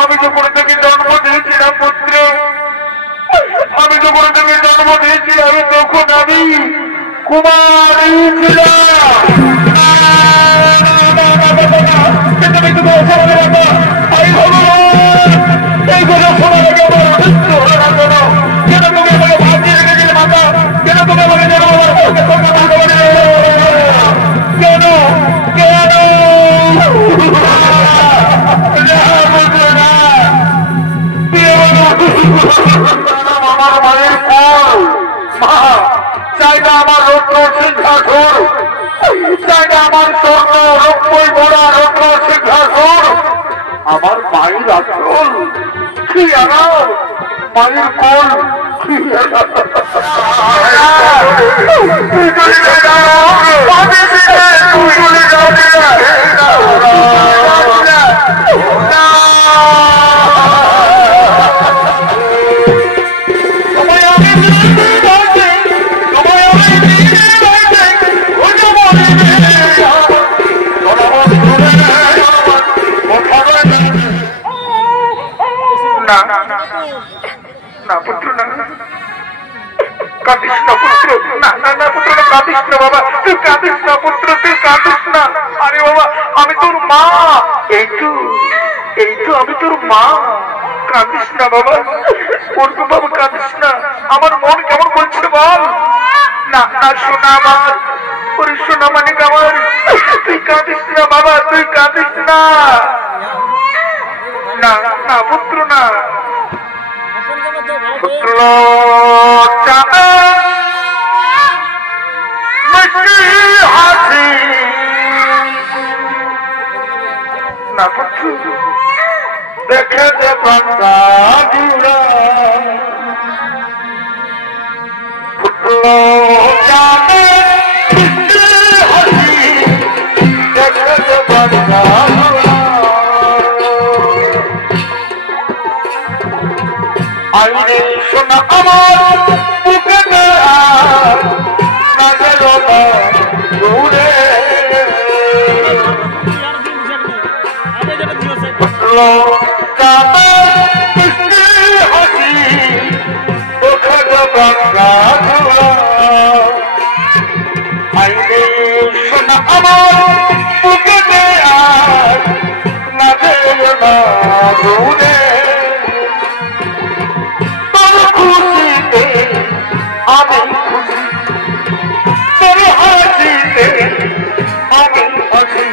আমি যখন থেকে জন্ম দিয়েছিলাম পুত্র, আমি যখন থেকে জন্ম দিয়েছিলাম তখন আমি কুমারী ছিলাম। এই কথা শোনা লাগে আমার মৃত্যু হলো না কেন? কেন তুমি আমাকে ভাবতে রেখেছিলে মাতা? কেন তুমি আমাকে যেন আমার কেন কেন আমার মায়ের কোল মা চাই না আমার রত্ন সিংহাসন, চাই না আমার স্বর্ণ রক্তই মোড়া রত্ন সিংহাসন, আমার মায়ের আচল কি আরাম, মায়ের কোল কি না পুত্র না, কাঁদিস না পুত্র, না না না পুত্র না, কাঁদিস না বাবা, তুই কাঁদিস না পুত্র, তুই কাঁদিস না। আরে বাবা আমি তোর মা, এই তো আমি তোর মা, কাঁদিস না বাবা, ওরকম বাবা কাঁদিস না, আমার মন কেমন বলছে বল। না না শোনা আমার, ওরে শোনা মানে আমার, তুই কাঁদিস না বাবা, তুই কাঁদিস না, না না পুত্র না, পুত্র চাঁদে মিষ্টি হাসি না পুত্র দেখে যে বাংলা জুড়া, পুত্র চাঁদে মিষ্টি হাসি দেখে যে বাংলা আইরে শোনা আমার বুকে না গেল না দূরে, হাসি ওখা বাংলা আইরে শোনা আমার বুকে না গেল না দূরে, আমি খুশি তোর হাসিতে আমি খুশি,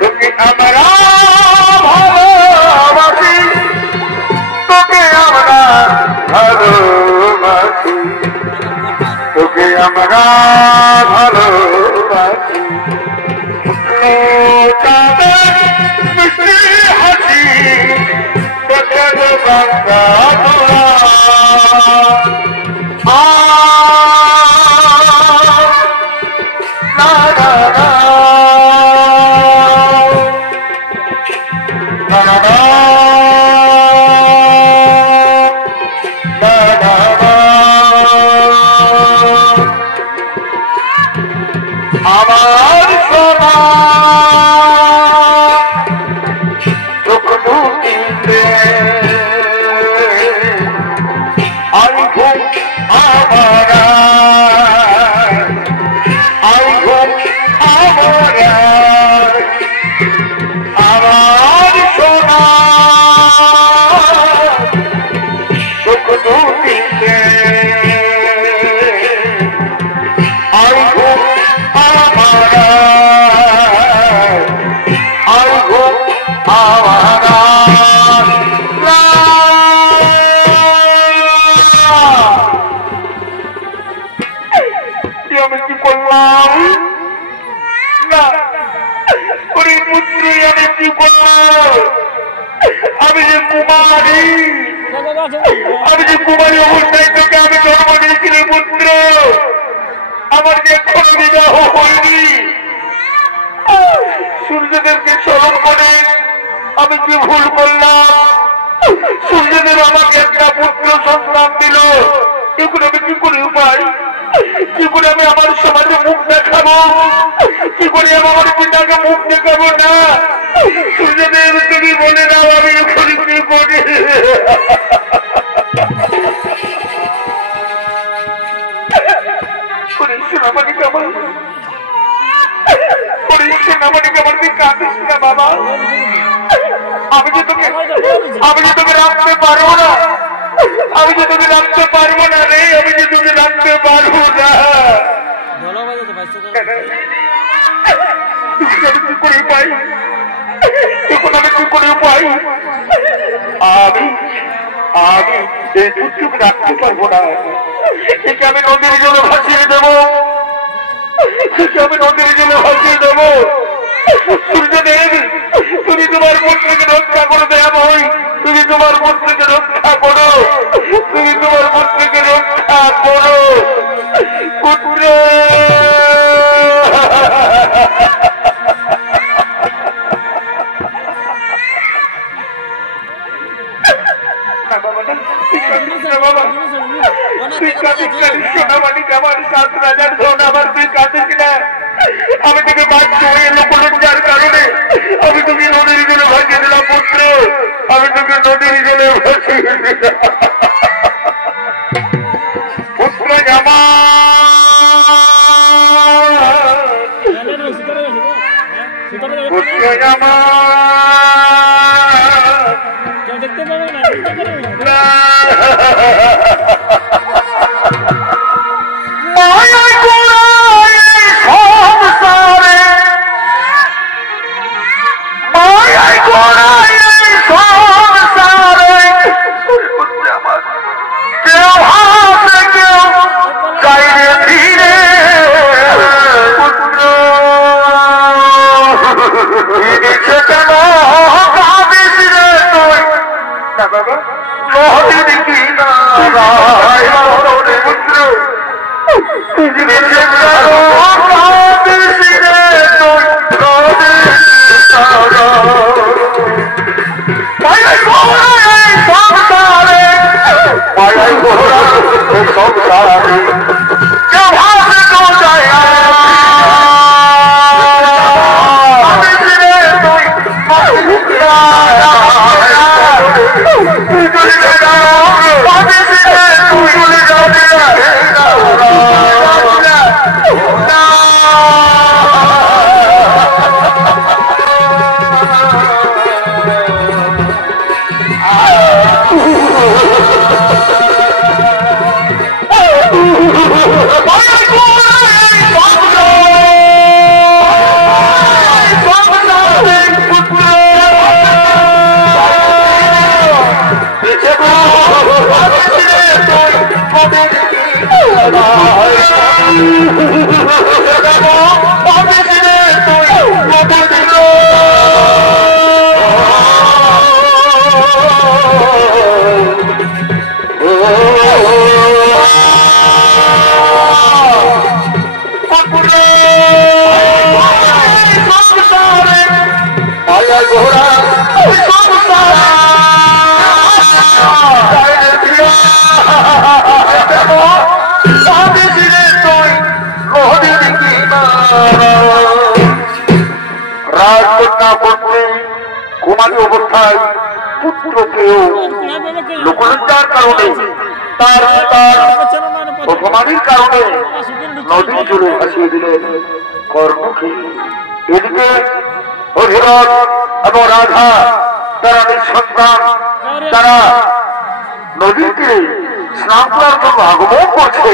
তোকে আমরা ভালোবাসি, তোকে আমরা ভালোবাসি, তোকে আমরা ভালোবাসি, মিষ্টি হাসি তোকে বাংলা আমার সোনা চোখ দুটিতে আমি ঘুম আমারা, আমি ঘুম আমারা, আমার সোনা চোখ দুটিতে আমি ঘুম আমারা, আমি ঘুম আমারা, আমি কি করলাম না ওরে পুত্র, আমি কি করলাম, আমি যে কুমারী, আমি যে কুমারী অবস্থায় তোকে আমি জন্ম দিয়েছিলাম পুত্র, আমার যে এখন বিবাহ হয়নি, সূর্যদেবকে স্মরণ করে আমি কি ভুল করলাম, সূর্যদেব আমাকে একটা পুত্র সন্তান দিল, এগুলো আমি কি করে উপায়, কি করে আমি আমার সমাজে মুখ দেখাবো, কি করে আমার পিতাকে মুখ দেখাবো না, সূর্যদেব তুমি বলে দাও আমি আমি যে তোকে রাখতে পারবো না, আমি যে তোকে রাখতে পারবো না রে, আমি যে তোকে রাখতে পারবো না। কি করে পাই এখন, আমি কি করে পাই? আমি আমি এই পুত্রকে রাখতে পারবো না। একে আমি নদীর জলে ভাসিয়ে দেবো, একে আমি নদীর জলে ভাসিয়ে দেবো। সূর্যদেব, তুমি তোমার পুত্রকে রক্ষা করে দেয়া ভাই, তুমি তোমার পুত্রকে রক্ষা করো, তুমি তোমার পুত্রকে রক্ষা করো। পুত্র আমি তোকে বাধ্য হয়ে লোকলজ্জার কারণে আমি তোকে নদীর জলে ভাসিয়ে দিলাম পুত্র, আমি তোকে নদীর জলে ভাসিয়ে দিলাম পুত্র। জামা পুত্র জামা দেখতে পাবে না রাজকন্যা পুত্রে ঘুমানি অবস্থায় পুত্রকেও লোকলজ্জার কারণে তার অপমানির কারণে নদীর জলে ভাসিয়ে দিলেন কর্ণকে। এদিকে অধিরথ এবং রাধা তারা নিঃসন্তান, তারা নদীর তীরে স্নান করার জন্য আগমন করছে।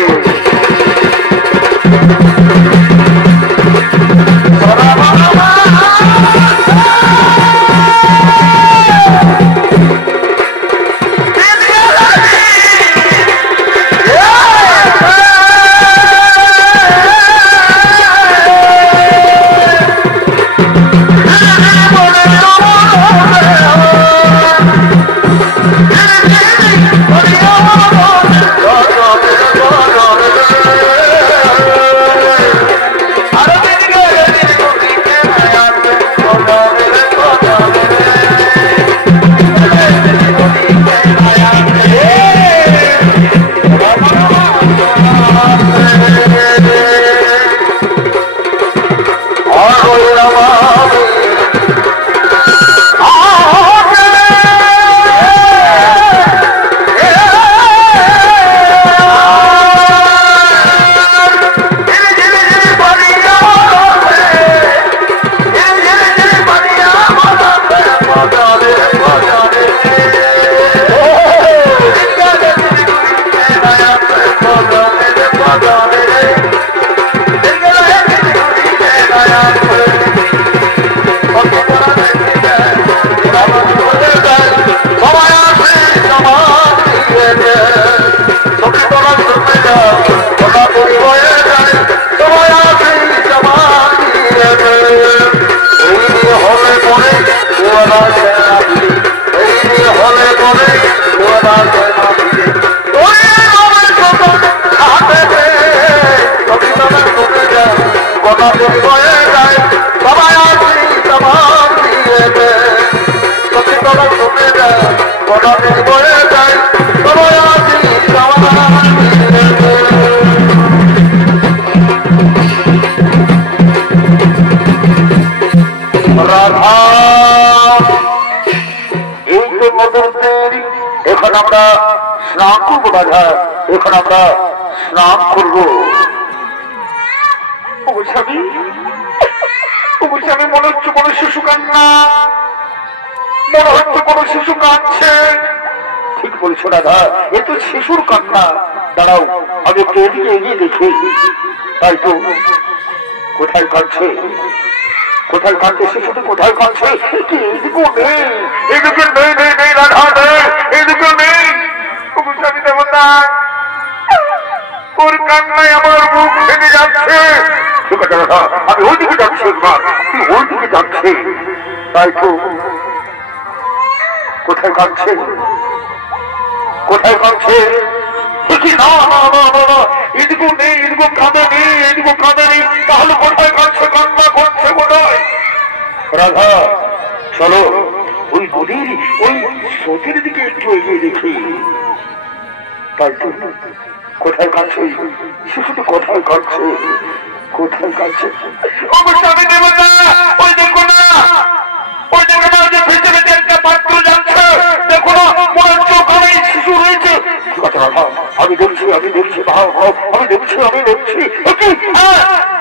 যায় গলাতে বয়ে যায় সবাই আছি রাধা এই তো মধুর এখন আমরা স্নান করবো রাধা এখন আমরা স্নান করবো স্বামী মনে হচ্ছে কোনো শিশু কান্না মনে হচ্ছে কোনো শিশু কাঁদছে ঠিক বলছো রাধা এ তো শিশুর কান্না দাঁড়াও আমি একটু এদিকে এগিয়ে দেখি তাই তো কোথায় কাঁদছে কোথায় কাঁদছে শিশুটি কোথায় কাঁদছে এদিকে নেই এদিকে নেই নেই নেই রাধা নেই এদিকে নেই স্বামী দেবতা ওর কান্নায় আমার মুখ ফেটে যাচ্ছে ঠিক আছে দাদা আমি ওইদিকে যাচ্ছি একবার তুই ওইদিকে যাচ্ছি তাই তো কোথায় কাঁদছে কোথায় কাঁদছে না না না না না এদিকেও নেই এদিকেও কাঁদে নেই এদিকেও কাঁদে নেই তাহলে কোথায় কাঁদছে কান্না করছে কোথায় রাধা চলো ওই নদীর ওই স্রোতের দিকে একটু এগিয়ে দেখি তাই তো কোথায় কাঁদছে শিশুটি কোথায় কাঁদছে কোথায় কাঁদছে অবশ্যই আমি দেব না ওই দেখো না ওই দেখো না যে ভেসে ভেসে একটা পাত্র যাচ্ছে দেখো না মনে চোখ নেই শিশু রয়েছে আমি দেখছি আমি দেখছি ভাও ভাও আমি দেখছি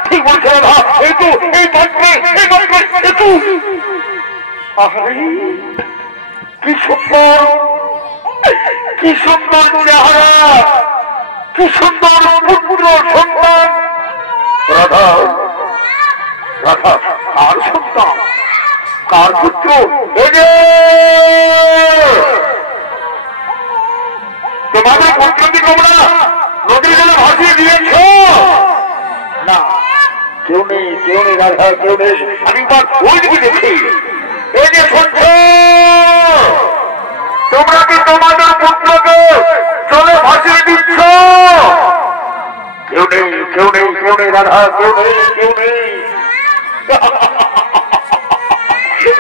ঠিক বলছে ভাব এই তো এই পাত্রে একটু কি সুন্দর কি সুন্দর চেহারা কি সুন্দর পুত্র সন্তান রাধা রাধা কার সন্তান কার পুত্র তোমাদের পুত্রকে তোমরা নদীর জলে ভাসিয়ে দিয়েছ না কেউ নেই রাধা কেউ নেই আমি ওই দিকে দেখি এই যে শুনছ তোমরা কি তোমাদের পুত্রকে জলে ভাসিয়ে দিচ্ছ কেউ নেই রাধা কেউ নেই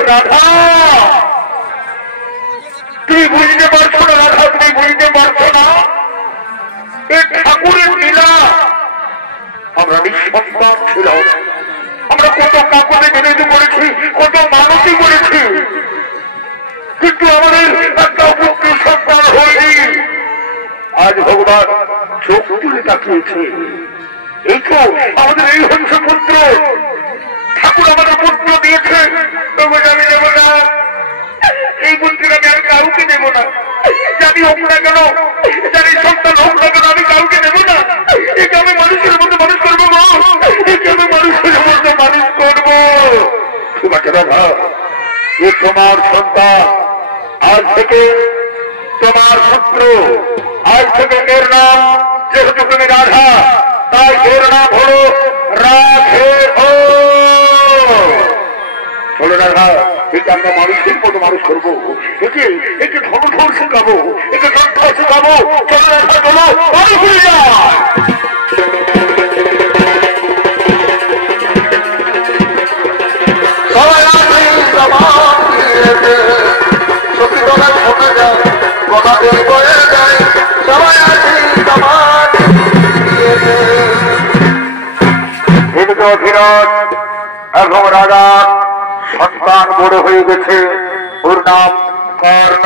রাধা তুমি বুঝতে পারছো না রাধা তুমি বুঝতে পারছো না এই ঠাকুরের লীলা আমরা নিঃসন্তান ছিলাম আমরা কত কাকুকে বিরোধী করেছি কত মানুষই করেছি কিন্তু আমাদের একটা পুত্র সন্তান হয়নি আজ ভগবান চোখ তুলে তাকিয়েছে এই তো আমাদের এই হংস পুত্র ঠাকুর আমাদের পুত্র দিয়েছে তবে আমি দেব না এই পুত্রকে আমি আর কাউকে দেব না জানি হোক না কেন জানি সন্তান হোক না কেন আমি কাউকে দেব না একে আমি মানুষের মধ্যে মানুষ করবো একে আমি মানুষের মধ্যে মানুষ করবো ঠিক আছে দাদা এ তোমার সন্তান আজ থেকে তোমার পুত্র আজ থেকে এর নাম যেহেতু তুমি রাধা তাই এর নাম হলো রাধে ও চলো রাধা একে আমরা মানুষের মতো মানুষ করবো একে ধর্ম শেখাবো একে গ্রন্থ শেখাবো চলো রাধা চলো মানুষ হয়ে যায় এখন রাজা সন্তান বড় হয়ে গেছে ওর নাম কর্ণ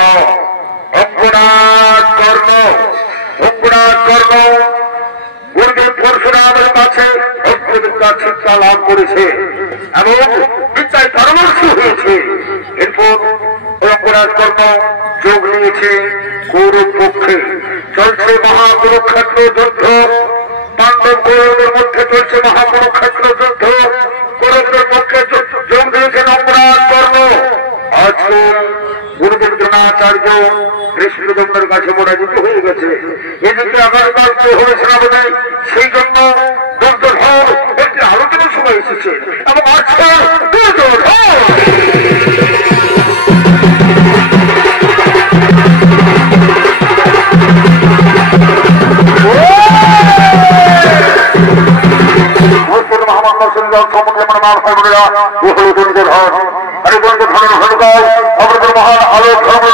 অঙ্গনাথ কর্ণ গুরুদেব পরশুরামের কাছে অঙ্গবিদ্যা শিক্ষা লাভ করেছে এবং বিদ্যায় পারদর্শী হয়েছে এরপর অঙ্গনাথ কর্ণ যোগ নিয়েছে কৌরব পক্ষে চলছে মহাকুরুক্ষেত্র যুদ্ধ পাণ্ডব কৌরবের মধ্যে চলছে মহাকুরুক্ষেত্র যুদ্ধ কৌরবদের পক্ষে যোগ দিয়েছেন অঙ্গনাথ কর্ণ আজকে গুরুদেব দ্রোণাচার্য কৃষ্ণদণ্ডের কাছে পরাজিত হয়ে গেছে এদিকে আগামীকাল হবে সেনাপতি সেই জন্য দুর্যোধন একটি আলোচনার সময় এসেছে এবং আজকে দুর্যোধন মহান আলোক ধর্ম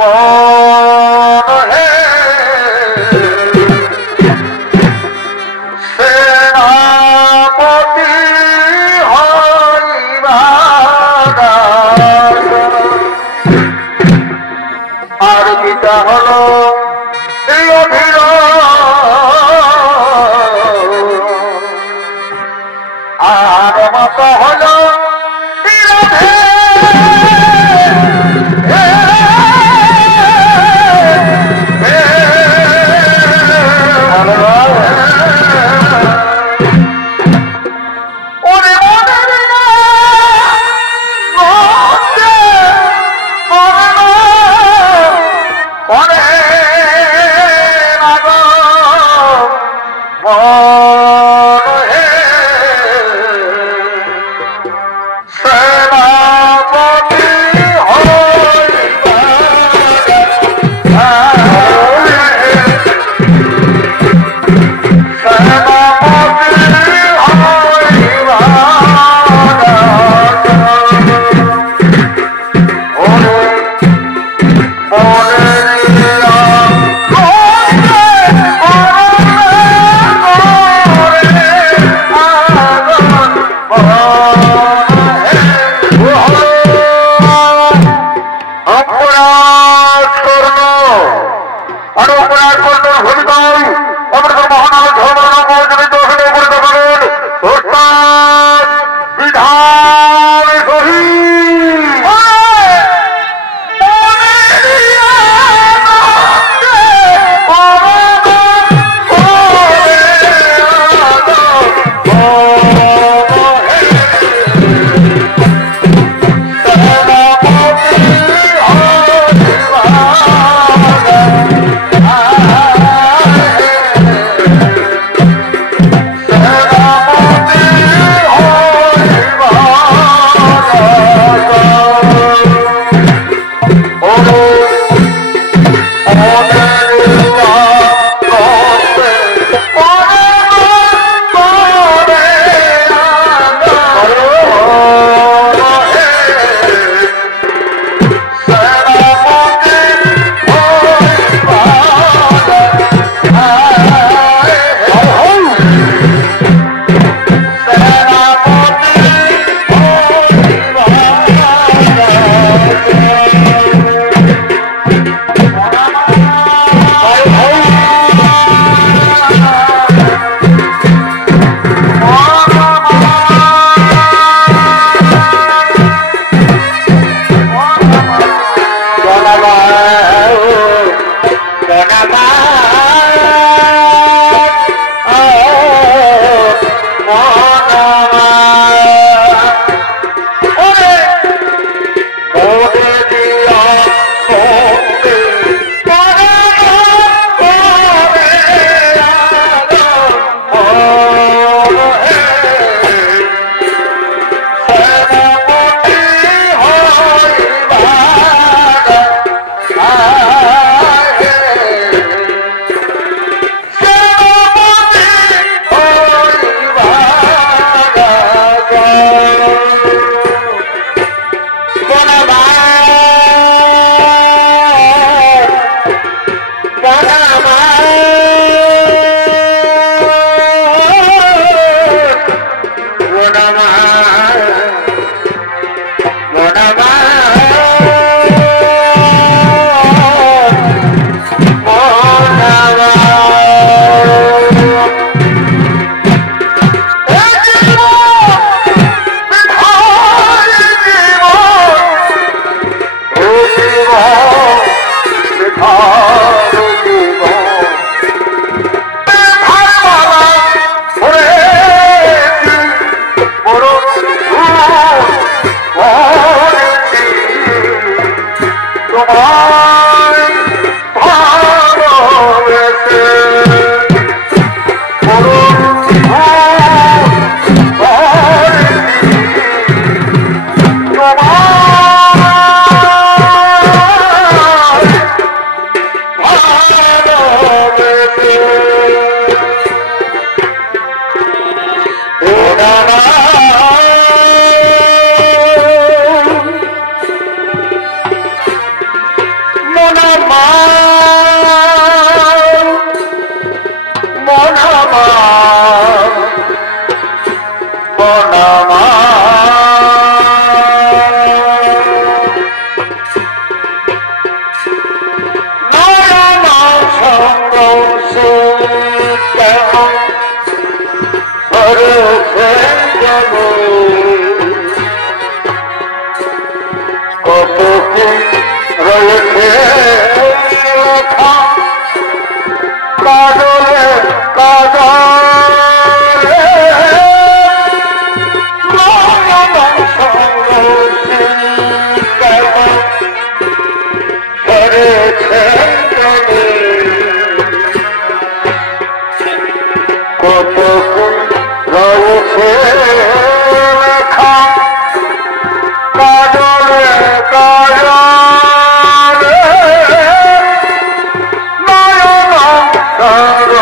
Oh আরো প্রয়াস করতে ভূমিকায় আমাদের মহানাম ধর্ম পরিচালিত হলে উপনীত করেন ওস্তাদ বিধান শহীদ Oh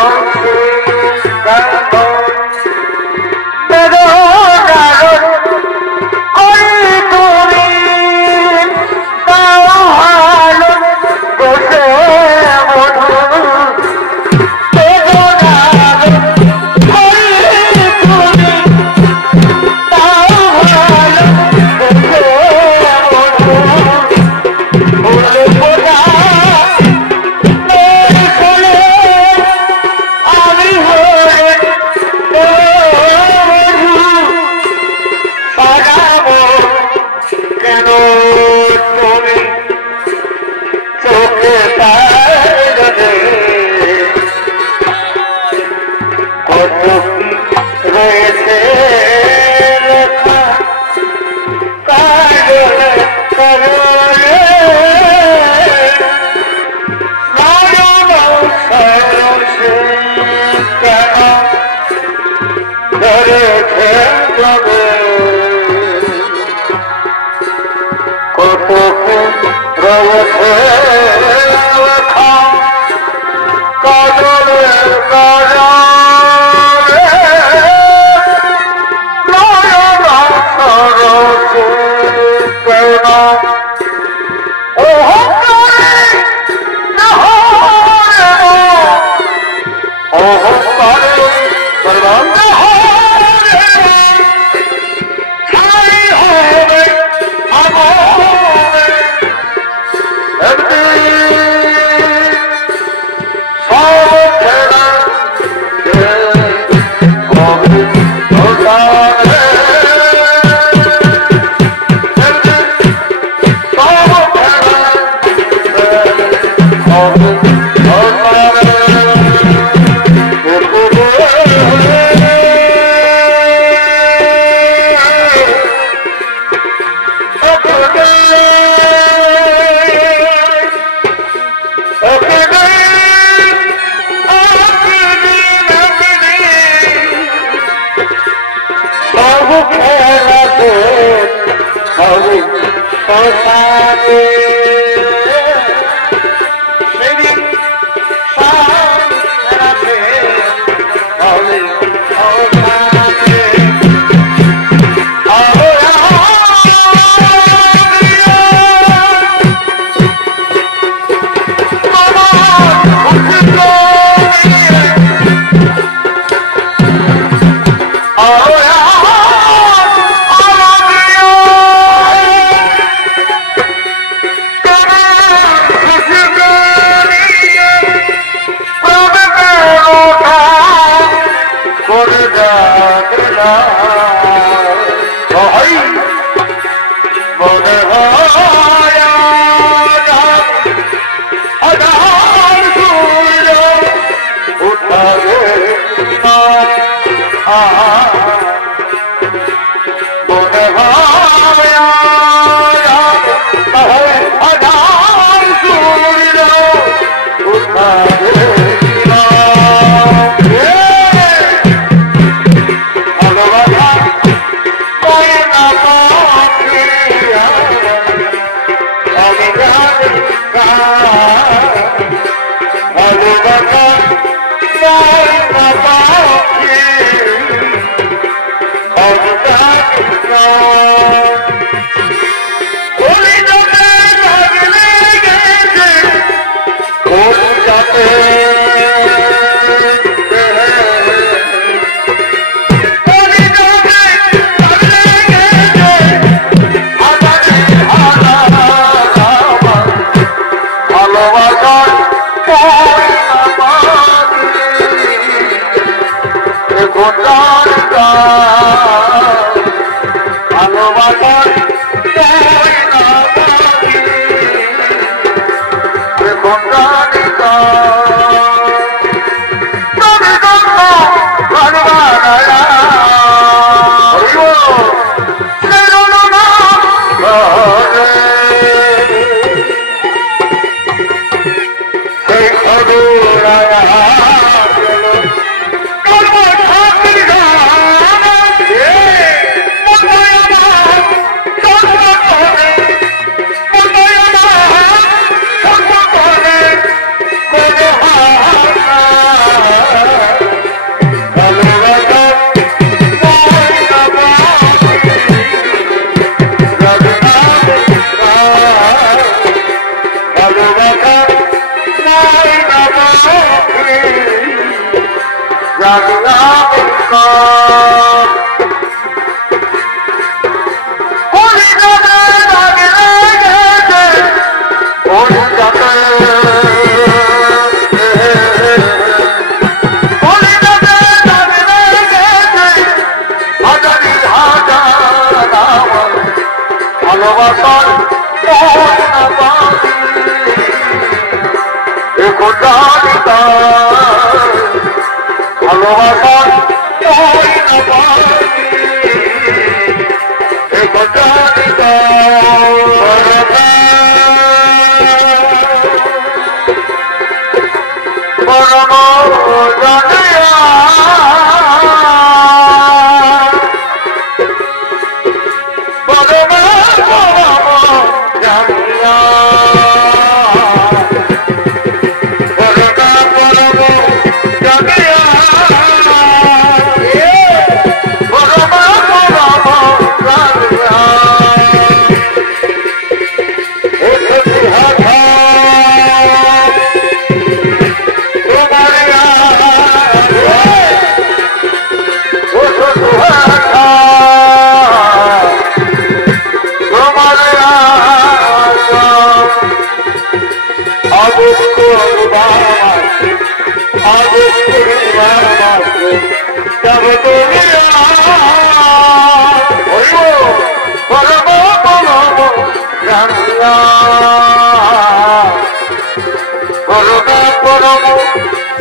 জানিয়া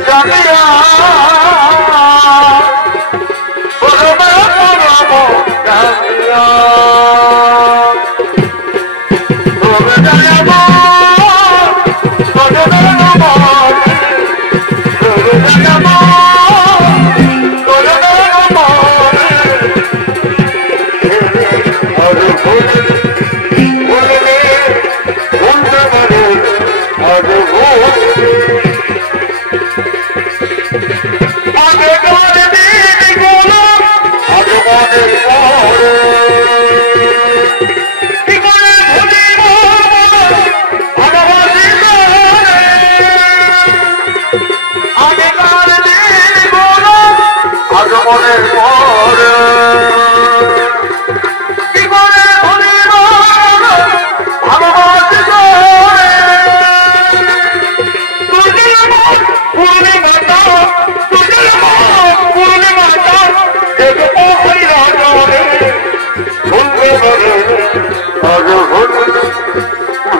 জানিয়া বলবে বলবো জানিয়া বলবে জানাবো বলবে জানাবো বলবে জানাবো বলবে জানাবো আর বলবে বলবে বলতে পারে আর বলবে মনের পরে কি করে ভুলিব ভালোবাসি করে পূর্ণিমাটা পূর্ণিমাটা দেখবো হইরা জলে ভুলতে পারে আজ ভুলতে পারে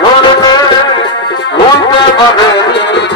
আজ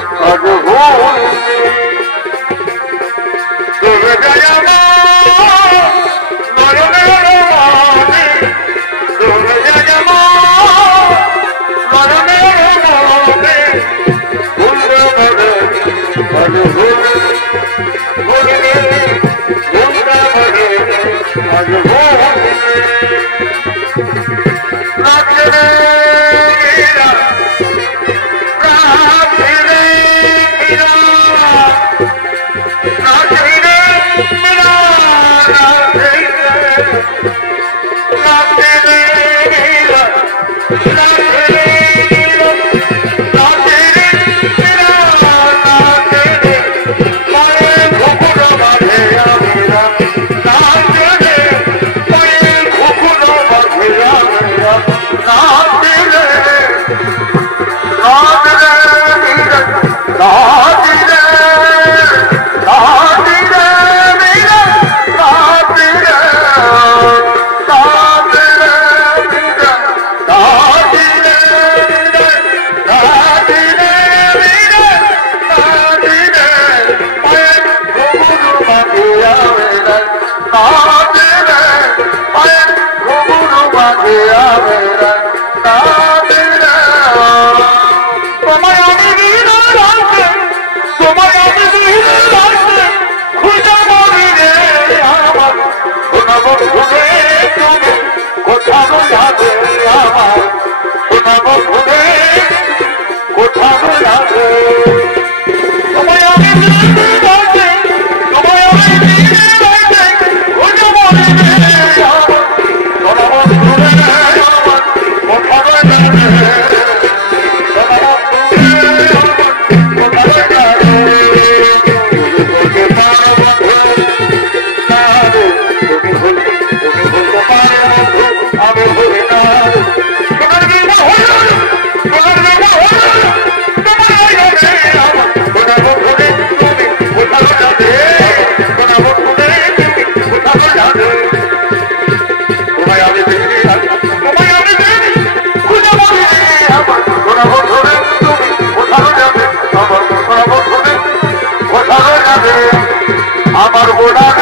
আমার গোড়ার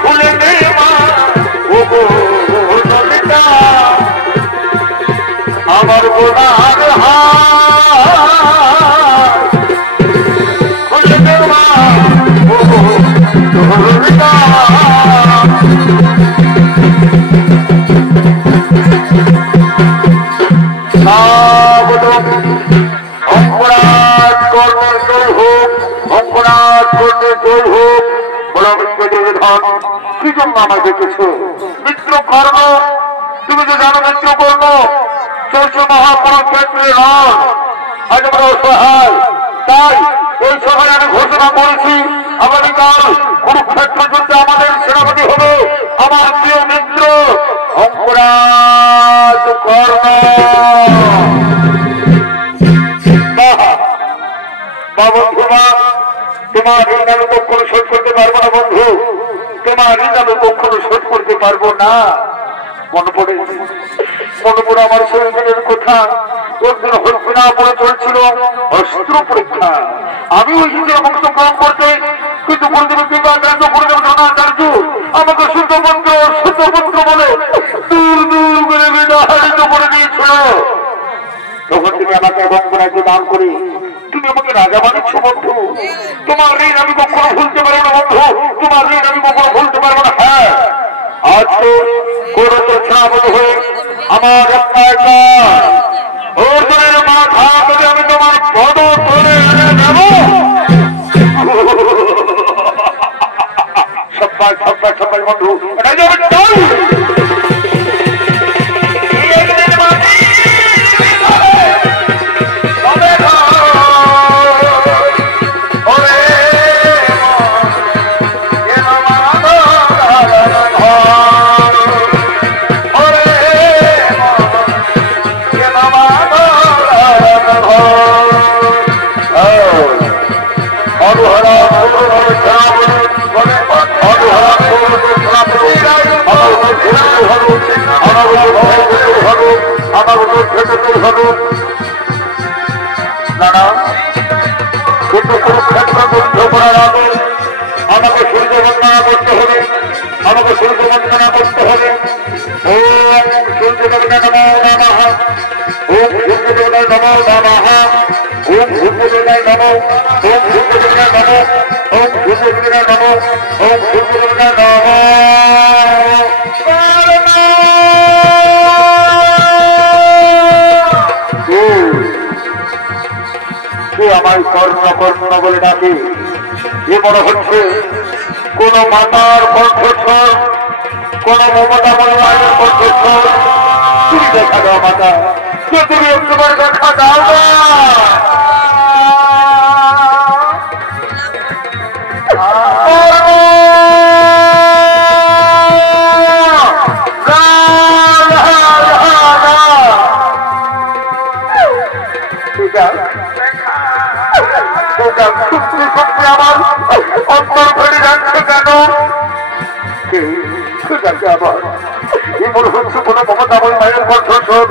খুলে নে মা ও গো ললিতা আমার গোড়ার খুলে নে মা ও গো ললিতা কি জন্য আমায় দেখেছ মিত্র কর্ম তুমি যে জানো মিত্র কর্ম চলছে মহাকুরুক্ষেত্রে নয় আজ আমরা অসহায় তাই ওই সময় আমি ঘোষণা করেছি আগামীকাল কুরুক্ষেত্র যুদ্ধে আমাদের সেনাপতি হবে আমার প্রিয় মিত্র অঙ্কুরাজ কর্ণ। বন্ধুরা তোমার ঋণ আমি কখনো শোধ করতে পারবো না বন্ধু, তোমার ঋণ আমি কখনো শোধ করতে পারবো না। মনে পড়ে মনে করে আমার সেই দিনের কথা। একদিন হস্তিনাপুরে চলছিল অস্ত্র পরীক্ষা। আমি ওই যুদ্ধের অংশগ্রহণ করতে, কিন্তু গুরুদেব কৃপাচার্য গুরুদেব দ্রোণাচার্য আমাকে শুদ্ধপুত্র বলে দূর দূর করে বিদারিত করে দিয়েছিল। তখন তুমি আমাকে বঙ্গরাজ্য দান করি, তুমি আমাকে রাজা বানাচ্ছ বন্ধু। তোমার ঋণ আমি কখনো ভুলতে পারবো না বন্ধু, তোমার ঋণ আমি কখনো ভুলতে পারবো না। হ্যাঁ, আজকে কৌরবের সেনাপতি হয়ে আমার একটা অর্জুনের মাথা যদি আমি তোমার পদ ধরে এনে দেব, সবাই বন্ধু এটাই যাবে। আমাকে সূর্য বন্দনা করতে হবে, আমাকে সূর্য বন্দনা করতে হবে। ওম সূর্যদেবতা নমো নমঃ, ওম সূর্যদেবতায় নমো নমঃ, ওম সূর্যদেবতায় নমো, ওম সূর্যদেবতায় নমো, ওম সূর্যদেবতায় নমো, ওম সূর্যদেবতায় নমো। আমার কর্ণ কর্ণ বলে ডাকে, এ মনে হচ্ছে কোন মাতার কণ্ঠস্বর, কোন মমতাময় মায়ের কণ্ঠস্বর। তুমি দেখা দাও মাতা, তুমি একবার দেখা দাও না। আমার অন্তর ভরে যাচ্ছে কেন? আবার এই মনে হচ্ছে কোনো মমতাময় মায়ের কণ্ঠস্বর।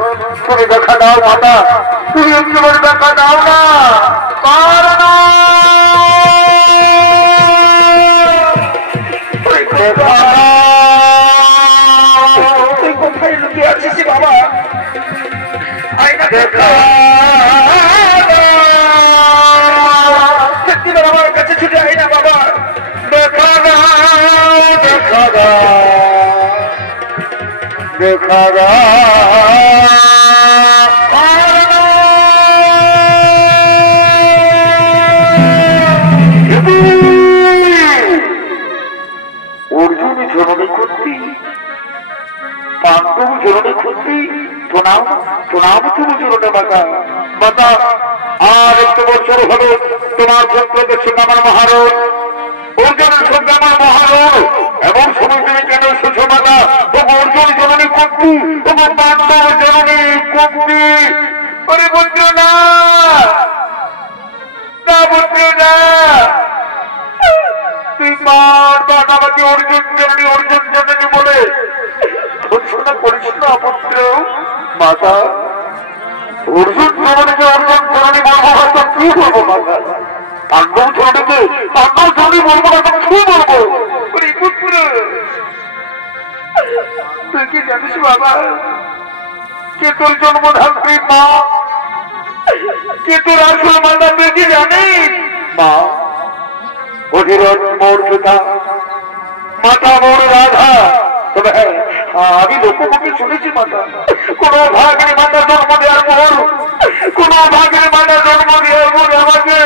তুমি দেখা দাও মাতা, তুমি একেবারে দেখা দাও না। কোথায় লুকিয়ে আছিস বাবা? আয়না দেখা আমার কাছে ছুটে আই না বাবা। দেখা অর্জুন জননী খুঁজতি, পাণ্ডব জননী খুঁজতি, প্রণাম তুমি জননে মাতা। মাতা আর একটু বছর হলো তোমার পুত্রদের সঙ্গে আমার মহারণ, অর্জুনের সঙ্গে আমার মহারণ। এমন সময় তুমি কেন এসেছো মাতা? অর্জুন জননী কুন্তি, পাণ্ডব জননী কুন্তি। ওরে পুত্র না, পুত্র না, তুই বারবার আমাকে অর্জুন জননী বলে ঘোষণা করিস না পুত্র। মাতা অর্জুন জননীকে অর্জুন জননী বলবো হয়তো কি বলবো মাতা? পাণ্ডব জননীকে পাণ্ডব জননী বলবো না তো কি বলবো? পুত্র তুই কি জানিস বাবা, কে তোর জন্মধাত্রী মা, কে তোর আসল মাতা? তুই কি জানিস? মা অধীরথ মোর পিতা, মাতা মোর রাধা। তবে আমি লোকমুখে শুনেছি মাতা, কোন ভাগের মাতা জন্ম দেওয়ার পর, কোন ভাগের মাতা জন্ম দেওয়ার পর আমাকে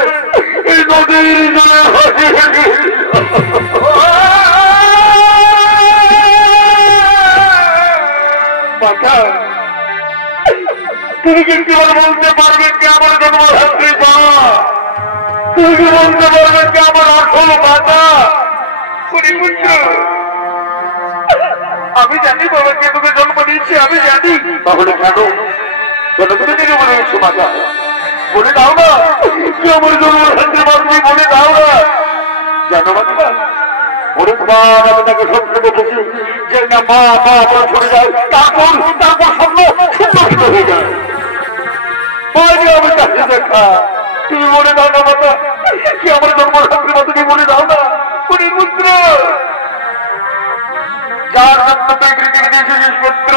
এই নদীর জলে ভাসিয়ে দিল। মাতা তুমি কি বলতে পারবে কে আমার জন্মধাত্রী মা? তুমি কি বলতে পারবে কে আমার আসল মাতা? আমি জানি বাবা কে তোকে জন্ম দিয়েছি, আমি জানি। তাহলে কেন তুমি থেকে বলে দিচ্ছ মাতা? বলে দাও না কে আমার জন্মধাত্রী মা, তুমি বলে দাও না। জানো মাতা অনেকবার আমি তাকে স্বপ্ন দেখেছি, যে না মা মা বলে চলে যায়, তারপর তারপর স্বপ্ন সুন্দর হয়ে যায়। আমি কাছে দেখা তুমি মনে দাও না মাতা, কি আমার জন্মরাত্রি মা তুমি মনে দাও না পুত্র, যার জন্য তুই পৃথিবীতে এসেছিস পুত্র,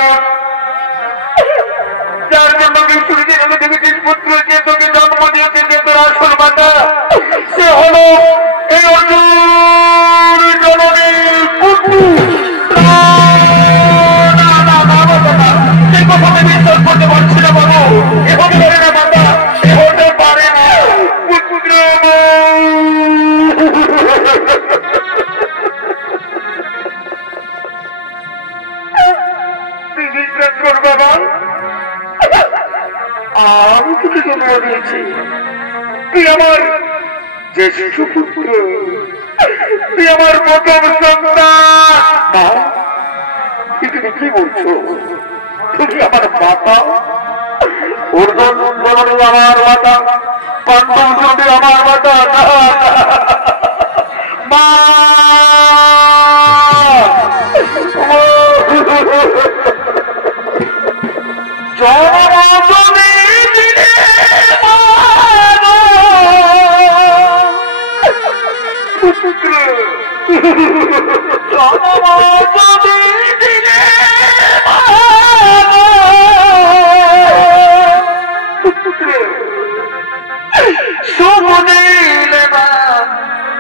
যার জন্য তুই সূর্যের আলো দেখেছিস পুত্র, যে তোকে জন্ম দিয়েছে, যে তোর আসল মাতা, সে হলো এই অর্জুন জননী কুন্তি। এই কথা আমি বিশ্বাস করতে পারছি না বাবু, এ হতে পারে না মাতা, এ হতে পারে না পুত্র। তুই বিশ্বাস কর বাবা, আমি তোকে জন্ম দিয়েছি, তুই আমার জ্যেষ্ঠ পুত্র, তুই আমার প্রথম সন্তান। তুমি কি বলছো? তুমি আমার মাতা, অর্জুন জননী আমার মাতা, পাণ্ডব জননী আমার মাতা, মা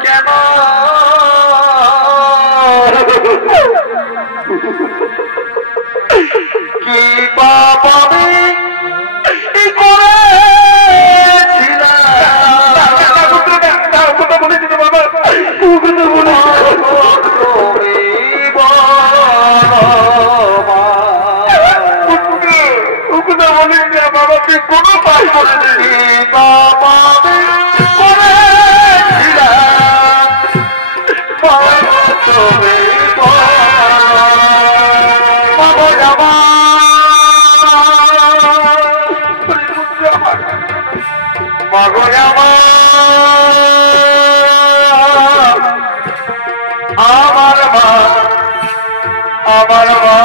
কেন কি বাবা কোনো পাশ করেনি বাবা আমার মা, আমার মা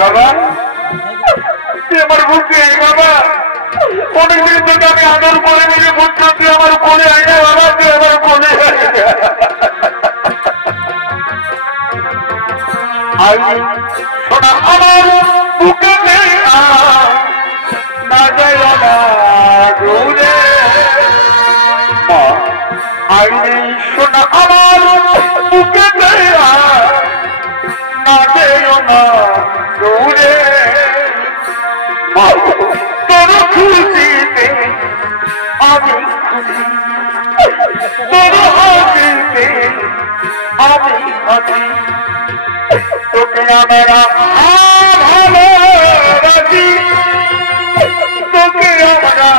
বাবা, তুই আমার বুঝতে বাবা, অনেকদিন থেকে আমি আদর করে নিয়ে বুঝছো, তুই আমার কোলে আয় না বাবা, তুই আমার কোলে শোনা আমার বুকে না যায় না দূরে, আইনি শোনা আমার বুকে না যায় না দূরে, তোর খুশিতে আমি খুশি, তোর হাসিতে আমি হাসি, তোকে আমরা ভালোবাসি, তোকে আমরা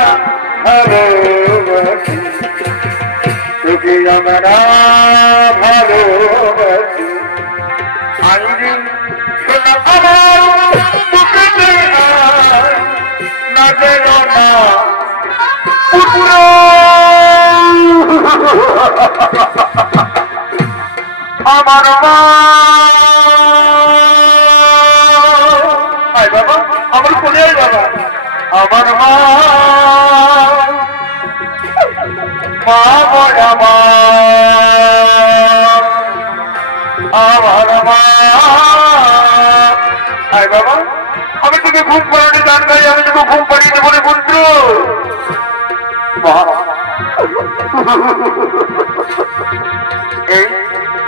ভালোবাসি, তোকে আমরা ভালোবাসি। আইনি শোনা আমার বুকে না যেন না পুত্র, আমার মা, আয় বাবা, আমার কোলে আয় বাবা, আমার মা, মা বড়া মা, আমার মা, আয় বাবা, আমি তোকে ঘুম পাড়াতে জান ভাই, আমি তোকে ঘুম পাড়িয়ে বলে পুত্র, এই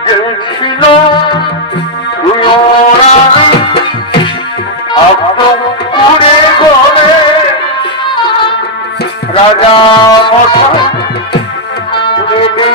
যে ছিল রাজা মশাই ঘুরতে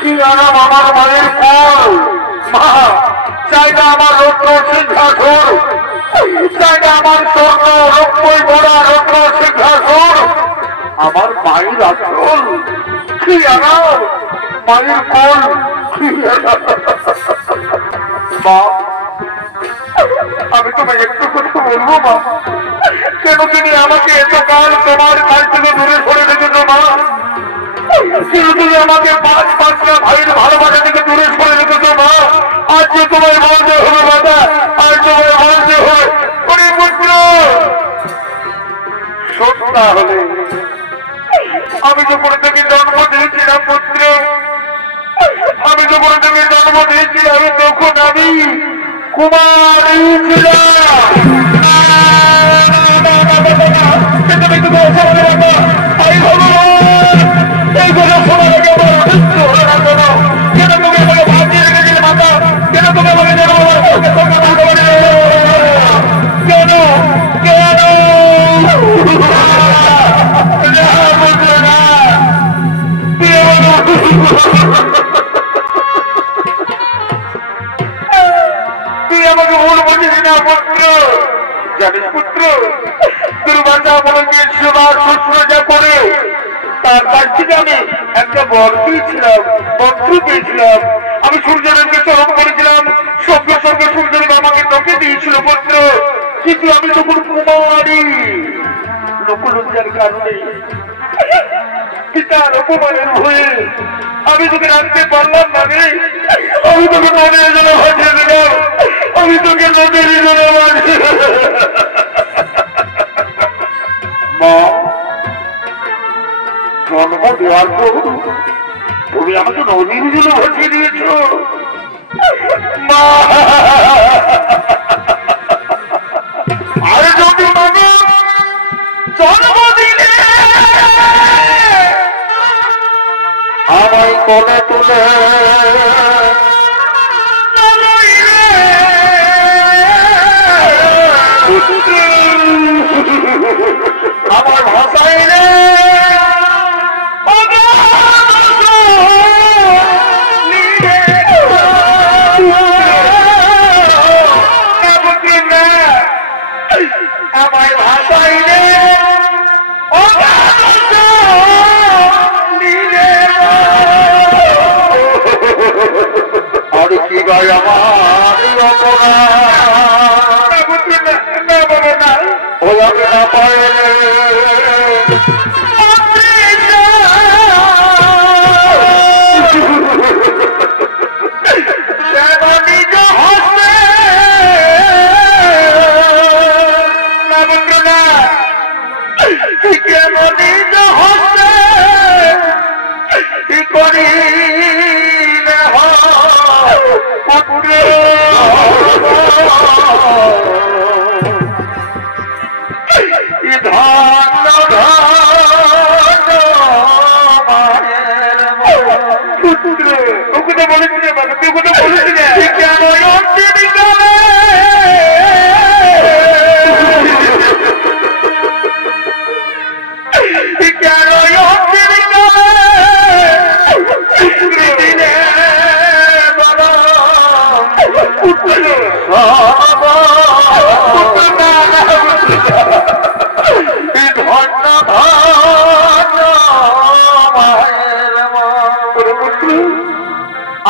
কি আরাম আমার মায়ের কোল মা চাই না আমার রত্ন সিংহাসন চাই না আমার স্বর্ণ রক্তই বড়া রত্ন সিংহাসন আমার মায়ের আসল কি আরাম মায়ের কোল মা আমি তোমায় একটু কথা বলবো মা কেন তুমি আমাকে এতকাল তোমার কাছ থেকে দূরে সরে রেখেছো মা কেন তুমি আমাকে পাঁচটা ভাইয়ের ভালোবাসা থেকে দূরে সরে রেখেছো মা আজ যে তোমায় বলতে হবে বাবা আজ তোমায় বলতে হবে ওরে পুত্র সত্যা হলে আমি যখন থেকে জন্ম দিয়েছিলাম পুত্র আমি যখন থেকে জন্ম দিয়েছি আমি তখন আমি কুমারী ছিলাম এই কথা শোনা রেখে আমার মৃত্যু হলো না কেন কেন তুমি আমাকে ভাজিয়ে রেখেছিলে মাতা কেন তুমি আমাকে কেন তুই আমাকে ভুল বলছিস না পুত্র জানিস পুত্র দুর্বাসা আমাকে সেবার শুশ্রূষা করে তার কাছ থেকে আমি একটা বর পেয়েছিলাম মন্ত্র পেয়েছিলাম আমি সূর্যদেবকে স্মরণ করেছিলাম সঙ্গে সঙ্গে সূর্যদেব আমাকে তোকে দিয়েছিল পুত্র কিন্তু আমি তখন কুমারী লোকলজ্জার কারণে পিতার অপমানের ভয়ে আমি তোকে রাখতে পারলাম না রে আমি তোকে নদীর জন্য ভাসিয়ে দিলাম আমি তোকে নদীর জন্য মা জন্ম দেওয়ার পর তুমি আমাকে নদীর জন্য ভাসিয়ে দিয়েছ মা আর যদি মানুষ জন্মদিনে আমায় কোলে তুলে আমার ভাষায় রে আমার ভাষায় রে আর কি ভাই আমার ওলাকে না পায়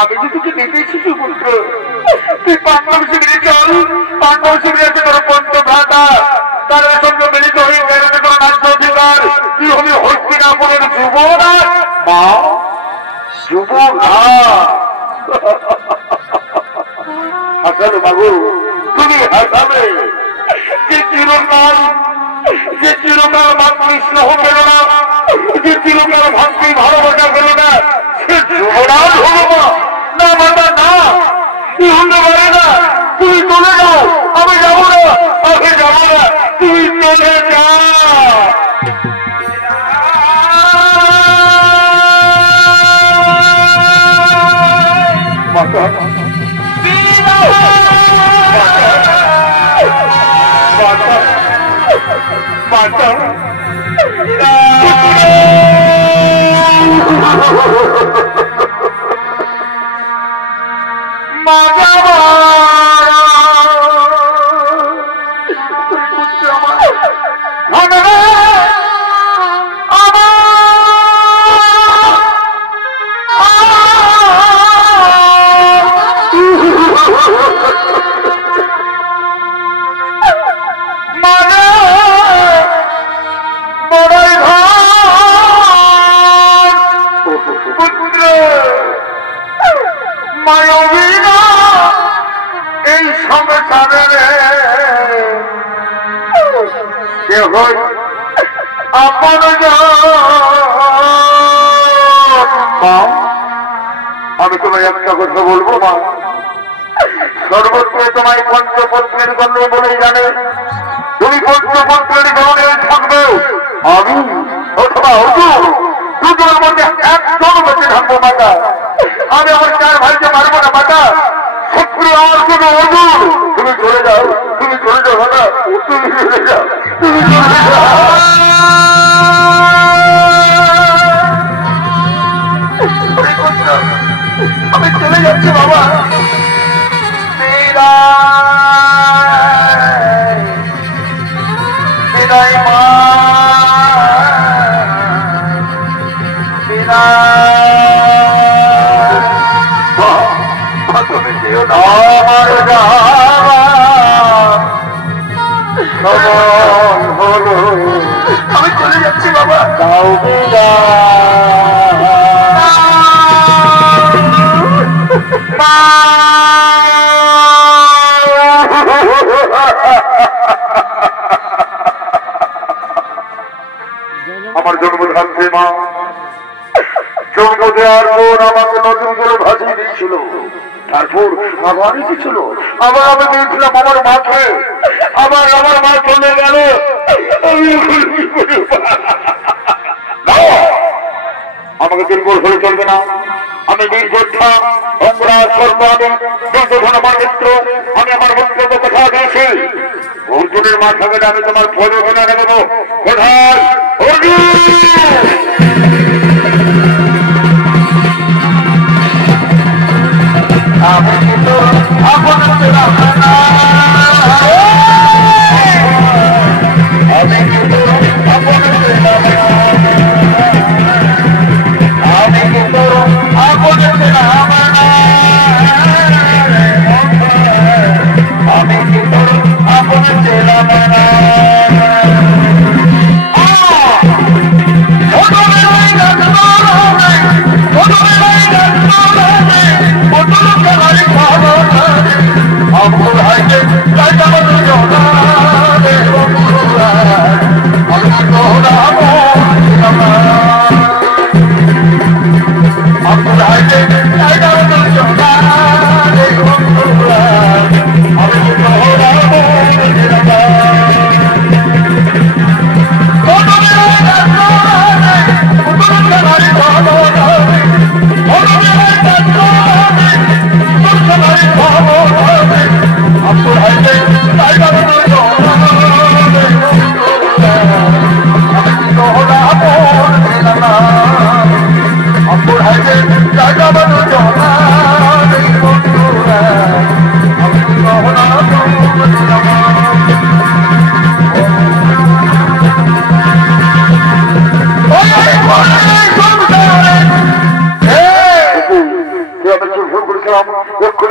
আমি তো তোকে দেখেছি পুত্র তুই পাণ্ডব শিবিরে চল পাণ্ডব শিবিরে আছে তোর পঞ্চ ভ্রাতা তাদের সঙ্গে মিলিত হয়ে বেরোতে তোর রাজ্য অধিকার তুই হবি হস্তিনাপুরের যুবরাজ মা যুবরাজ হাসাবে বাবু তুমি হাসাবে যে চিরকাল মাতৃ স্নেহ পেল না যে চিরকাল ভাতৃ ভালোবাসা পেল না সে যুবরাজ হলো না মাতা না তুই হতে পারে না তুমি চলে যাও আমি যাবো না তুমি বাঁচাও আমি তোমায় একটা কথা বলবো মা, সর্বত্র তোমায় পঞ্চপত্রের গণ্য বলেই জানে, তুমি পঞ্চপত্রের গণে থাকবে, আমি অথবা অর্জুন দুজনের মধ্যে একজন বেঁচে থাকবো মাতা। আমি আমার 4 ভাইকে মারবো না মাতা, শত্রু আমার শুধু অর্জুন। তুমি চলে যাও, তুমি চলে যাও মাতা, তুমি চলে যাও, তুমি চলে যাও। আমি চলে যাচ্ছি বাবা। বিদায় মা, তুমি যেও না আমার হলো। আমি চলে যাচ্ছি বাবা। তাও আমার জন্মধাত্রী মা জন্ম দেওয়ার পর আমাকে নতুন করে ভাসিয়ে দিয়েছিল, তারপর আবার এসেছিল, আবার আমি দিয়েছিলাম আমার মাকে, আবার আমার মা চলে গেল। আমাকে দুর্বল হয়ে চলবে না, আমি বীরযোদ্ধা অঙ্গরাজ করবো, আমি দুর্যোধন আমার মিত্র, আমি আমার মিত্রকে কথা দিয়েছি অর্জুনের মা থাকলে আমি তোমার পদগুলো নেব। কোথায় অর্জুন? আমি কিন্তু আপন আমি কিন্তু আপন আমি কিন্তু আপন আমি কিন্তু আপন ছিলাম না।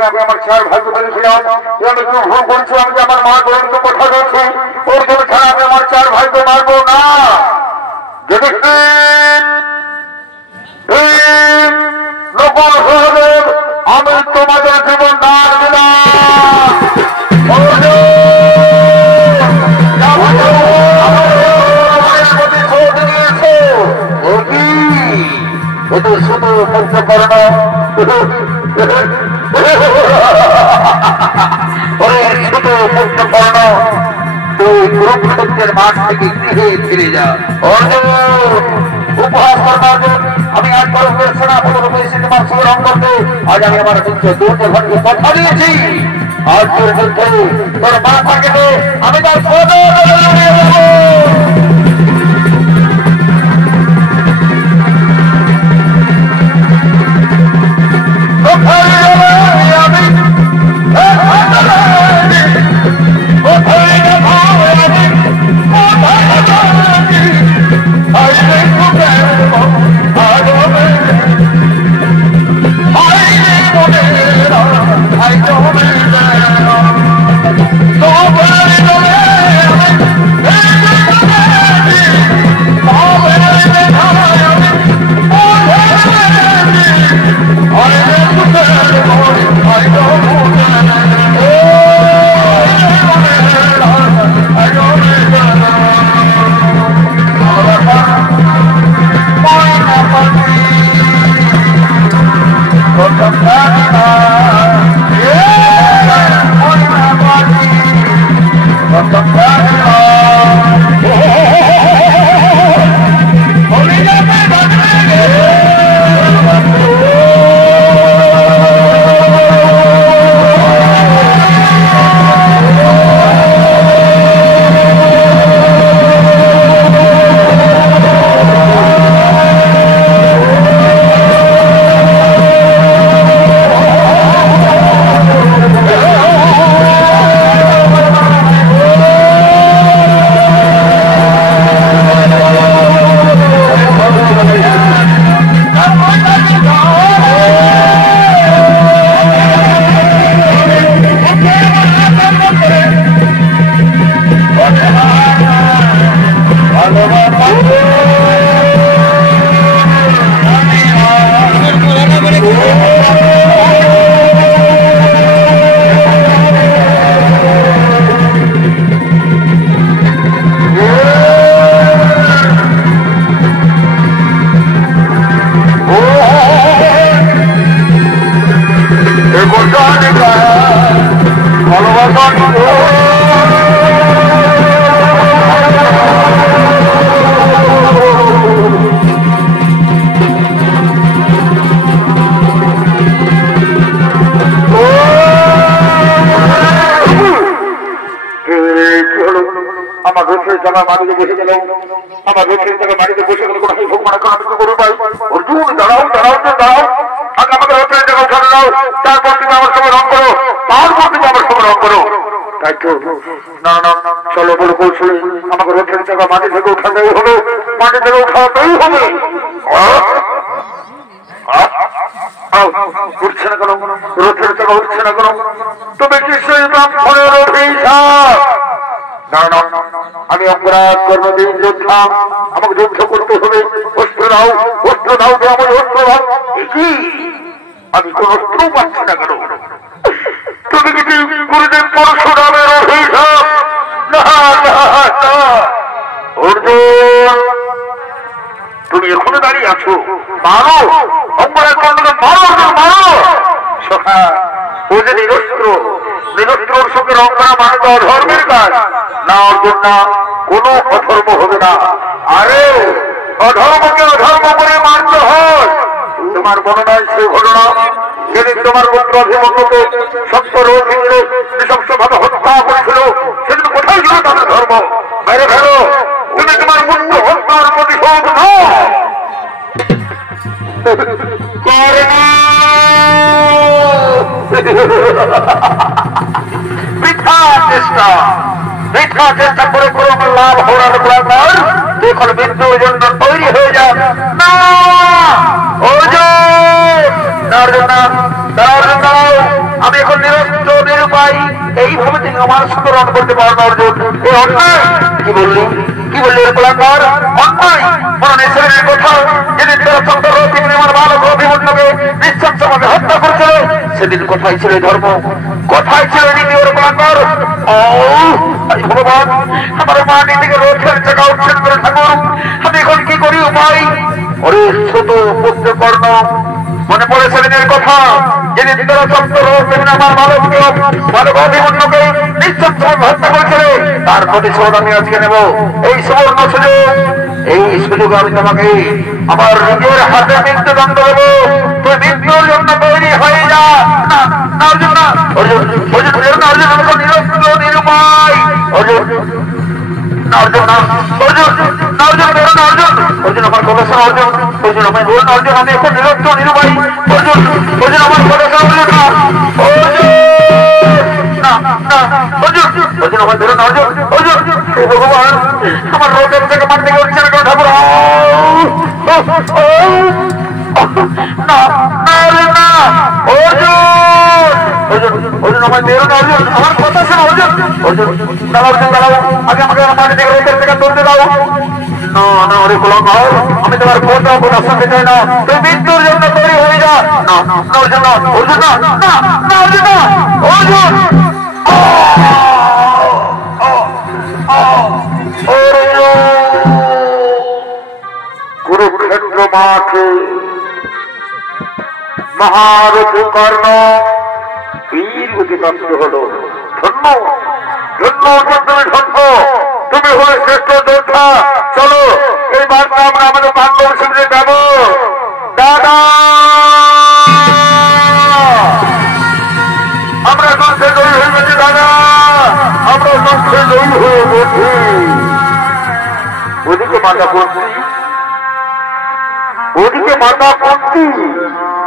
আমি আমার 4 ভাইকে বলেছিলাম আমি তো ভুল বলছিলাম যে আমার মা গরন্ত কথা বলছি, ওর জন্য ছাড়া আমি আমার 4 ভাইকে মারবো না। আমি তোমাদের জীবন দান দিলাম। শুধু মুক্ত করো শুধু মুক্ত করো, তুই কুরুক্ষেত্রের মাঠ থেকে গৃহে ফিরে যা। উপহাস করবার আমি 8 বছরের সেনাপতি এসে তোমার সংগ্রাম করতে আজ আমি আমার যুদ্ধে দুর্যোধনকে কথা দিয়েছি। আর তোর যুদ্ধে তোর মা থাকে আমি তার মাটিতে বসে গেল আমার রথের জায়গা মাটিতে বসে গেল কোনো হোক মানে আমি তো করবো ভাই অর্জুন দাঁড়াও দাঁড়াও দাঁড়াও আগে আমাকে রথের জায়গা উঠানো দাও তারপর তুমি আমার সঙ্গে রং করো তারপর তুমি আমার সঙ্গে রং করো তাই তো না না চলো বলো কৌশলে আমাকে রথের জায়গা মাটি থেকে উঠাতেই হবে মাটি থেকে উঠাতেই হবে উঠছে না কেন রথের জায়গা উঠছে না কেন তুমি কি সেই ব্রাহ্মণের অভিশাপ না না আমি অপরাধ কর্মদিন যোদ্ধা আমাকে যুদ্ধ করতে হবে অস্ত্র দাও আমার অস্ত্র দাও কি আমি কোন অস্ত্র পাচ্ছি না কেন তুমি কি গুরুদেব পরশুরামের অভিশাপ না অর্জুন তুমি এখনো দাঁড়িয়ে আছো মারো অপরাধ কর্মকে মারো মারো সখা ও যে নিরস্ত্রর সঙ্গে রং করা মানে তো অধর্মের কাজ না অর্জুন না কোন অধর্ম হবে না আরে অধর্মকে অধর্ম করে মানতে হয় তোমার মনে নয় সেই ঘটনা সেদিন তোমার পুত্র অভিমন্যুকে সত্তর নৃশংসভাবে হত্যা করেছিল সেদিন কোথায় ছিল তাদের ধর্ম মেরে ফেলো তুমি তোমার পুত্র হত্যার প্রতিশোধ নাও মিথ্যা চেষ্টা করে কোনো লাভ হওয়ার ব্যাপার যখন মৃত্যুর জন্য তৈরি হয়ে যান না আমি এখন নিরস্ত্র নিরুপায় এইভাবে তিনি আমার স্মরণ করতে পারেন অর্জুন এই অন্যায় কি বললি কুলাঙ্গার অন্যায় মরণ ঈশ্বরের কথা যেদিন তারা চন্দ্র তিনি আমার বালক অভিমন্যুকে নিঃশংসভাবে হত্যা করেছিল সেদিন কোথায় ছিল ধর্ম কোথায় ছিল নীতি ওর কুলাঙ্গার ভগবান আমার মাটি থেকে রথের চাকা উচ্ছেদ করে ঠাকুর আমি এখন কি করি উপায় ওরে ছোট পুত্র কর্ণ মনে পড়ে সেদিনের কথা যেদিন তারা চন্দ্র তিনি আমার বালক অভিমন্যুকে নিঃশংসভাবে হত্যা করেছিল তার প্রতিশোধ আমি আজকে নেব এই সুবর্ণ সুযোগ এই সুযোগ আমি তোমাকে আমার নিজের হাতে মৃত্যুদণ্ড দেবো। তুই মৃত্যুর জন্য তৈরি হয়ে যা। অর্জুন না, অর্জুন অর্জুন অর্জুন আমাকে নিরস্ত্র নিরুপায়। অর্জুন অর্জুন না, অর্জুন অর্জুন বেরো না। অর্জুন অর্জুন আমার কথা শোনো। অর্জুন অর্জুন আমায় বলুন। অর্জুন আমি এখন নিরস্ত্র নিরুপায়। অর্জুন অর্জুন আমার কথা শোনো। অর্জুন না, অর্জুন অর্জুন আমার বেরো না। অর্জুন অর্জুন ভগবান আমার রোগের থেকে মার থেকে উঠছে না কেন ঠাকুর? না না অর্জুন অর্জুন অর্জুন আমায় বেরো না। অর্জুন আমার কথা শোনো। অর্জুন অর্জুন দাঁড়াও, অর্জুন দাঁড়াও। আগে আমাকে মাটি থেকে রোগের থেকে তুলতে দাও। না না ওরে গোলাম আমি তোমার কোথাও কোথাও শুনতে চাই না। তুই মৃত্যুর জন্য তৈরি হয়ে যা। না অর্জুন না, অর্জুন না, না অর্জুন না, অর্জুন কুরুক্ষেত্র মাঠে মহারথী কর্ণ বীর গতিপ্রাপ্ত হলো। ধন্য ধন্য তুমি ধন্য, তুমি হলে শ্রেষ্ঠ যোদ্ধা। চলো এই বার্তা আমরা আমাদের পাণ্ডব শিবিরে যাব। দাদা আমরা যুদ্ধে জয়ী হয়ে গেছি। দাদা আমরা যুদ্ধে জয়ী হয়ে গেছি। ওদিকে মাতা কুন্তী, ওদিকে মাতা কুন্তী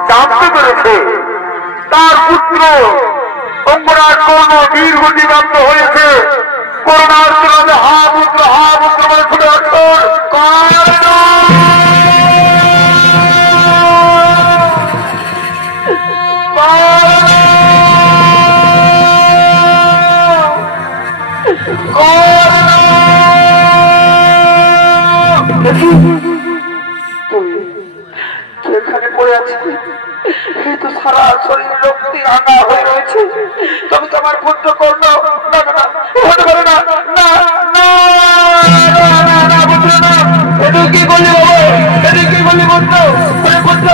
জানতে পেরেছে তার পুত্র অঙ্গরাজ কর্ণ বীর গতিপ্রাপ্ত হয়েছে। করোনার তুলনায় হা পুত্র বলে ছুটে অক্ষর এখানে পড়ে আছে। এই তো সারা শরীর রক্তি রাঙা হয়ে রয়েছে। তবে তো আমার পুত্র কর্ণ। না না না হতে পারে না। না না না পুত্র না। এদিকে কি বললি বাবা? এদিকে কি বললি পুত্র? পুত্র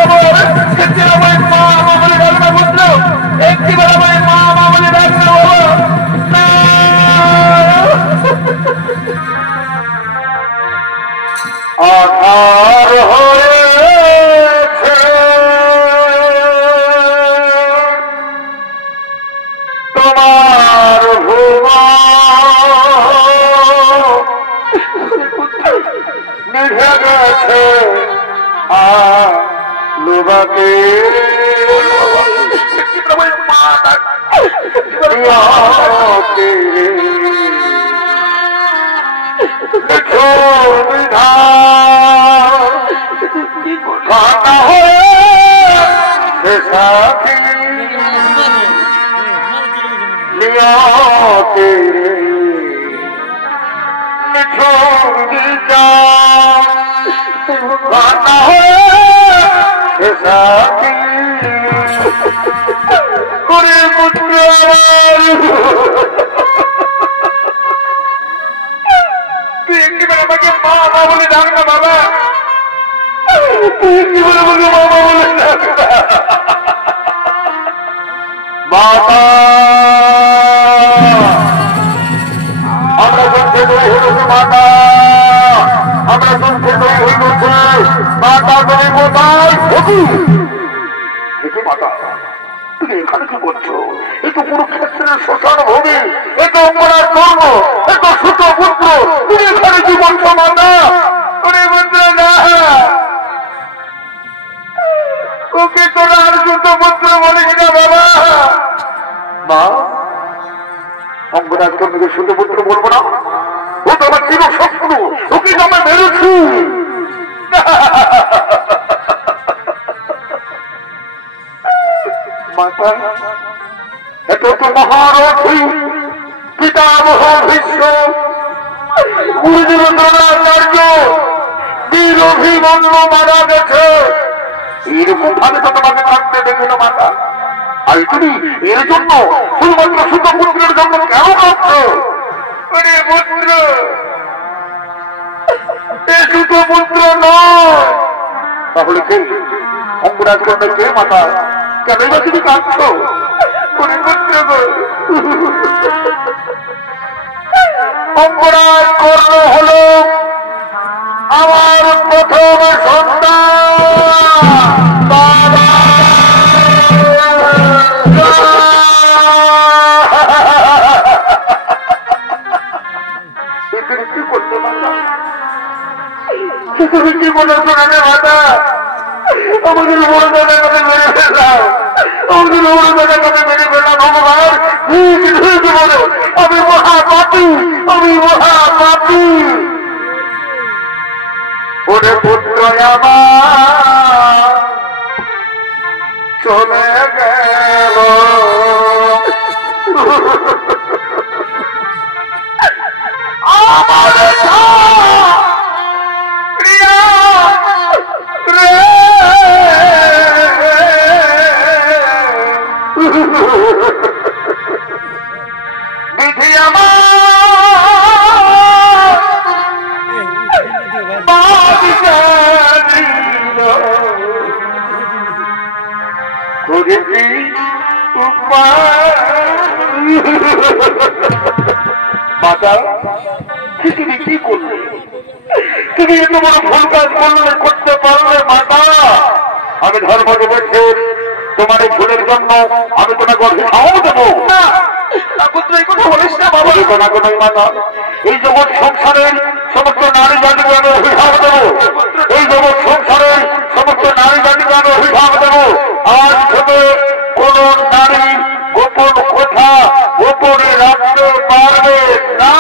আমার মা বলে ডাক না পুত্র। একটিবার আমার মা বলে ডাক না বাবা। না আধার হয়েছে তোমার ভুবন, নিভে গেছে আলোকে আমাকে মা বলে ডাক না বাবা। কি বলে বলবো বাবা বলে ডাক না। মাতা আমরা যুদ্ধে জয়ী হয়েছি। মাতা আমরা যুদ্ধে জয়ী হয়েছি। মাতা তুমি কোথায়? মাতা তুমি এখানে কি করছো? এ তো কুরুক্ষেত্রের শ্মশান ভূমি। এ তো অঙ্গরাজ কর্ণ, এ তো ছোট পুত্র। তুমি এখানে কি করছো মাতা? পুত্র না, ওকে তোরা আর ছোট পুত্র বলিস না বাবা। মা অঙ্গরাজ কর্ণকে ছোট পুত্র বলবো না। ও তো আমার চির শত্রু। ওকে তো আমরা মেরেছি। মাতা এত তো মহারথী পিতামহ ভীষ্ম গুরুদেব দ্রোণাচার্য বীর অভিমন্যু মারা গেছে। এরকম ভাবে তো তোমাকে থাকতে দেখল মাতা। আর তুমি এর জন্য শুধুমাত্র ছোট পুত্রের জন্য কেন কাঁদছ? পুত্র এ ছোট পুত্র নয়। তাহলে কে? অঙ্গরাজ কর্ণের কে মাতা? কেন এবার তুমি কাঁদছ? অঙ্গরাজ কর্ণ হল আমার কি বলে শোনালে মাতা আমাদের বড় দাদার কথা মেরে ফেললাম আমাদের বড় দাদার কথা মেরে ফেললাম ভগবান বলো আমি মহাপাপী ওরে পুত্র আমার চলে গেল আমার বিধি মাতা তুমি কি করলে তুমি এত বড় ভুল কাজ করলে করতে পারলে মাতা আমি ধর্ম দেবছি তোমার এই ভুলের জন্য আমি তোমাকে অভিশাপ দেবো না এই জগৎ সংসারের সমস্ত নারী জাতিকে আমি অভিশাপ দেবো এই জগৎ সংসারের সমস্ত নারী জাতিকে আমি অভিশাপ দেবো আজ থেকে কোন নারী গোপন কথা গোপনে রাখতে পারবে না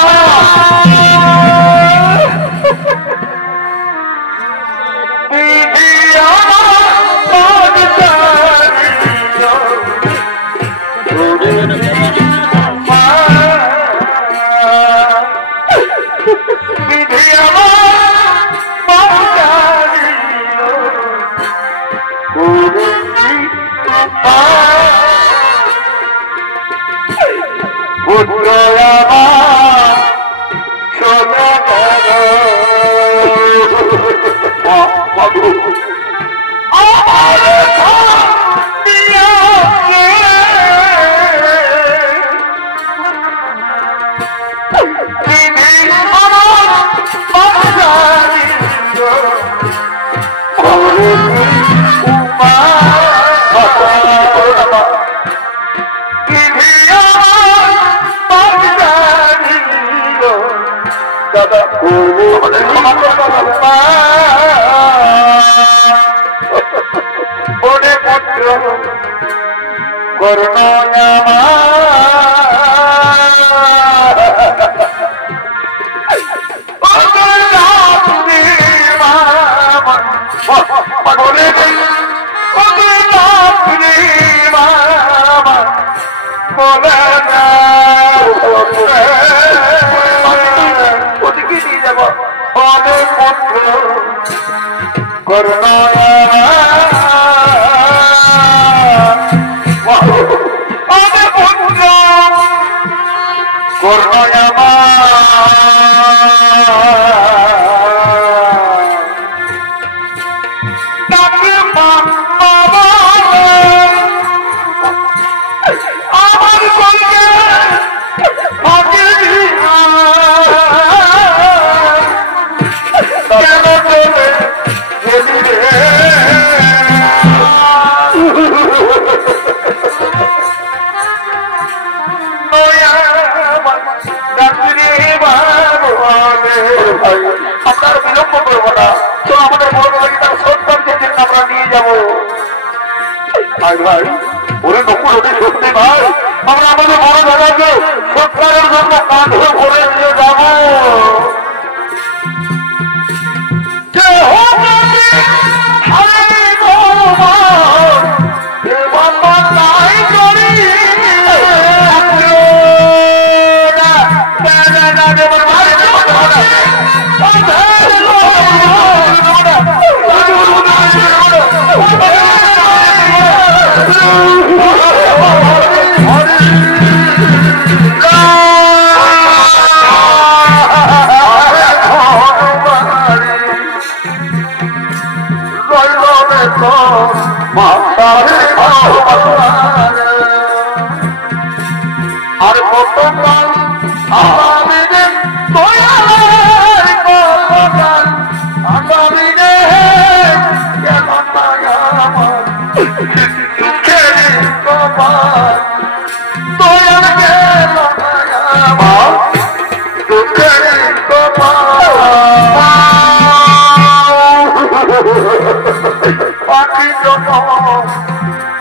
বাকি যত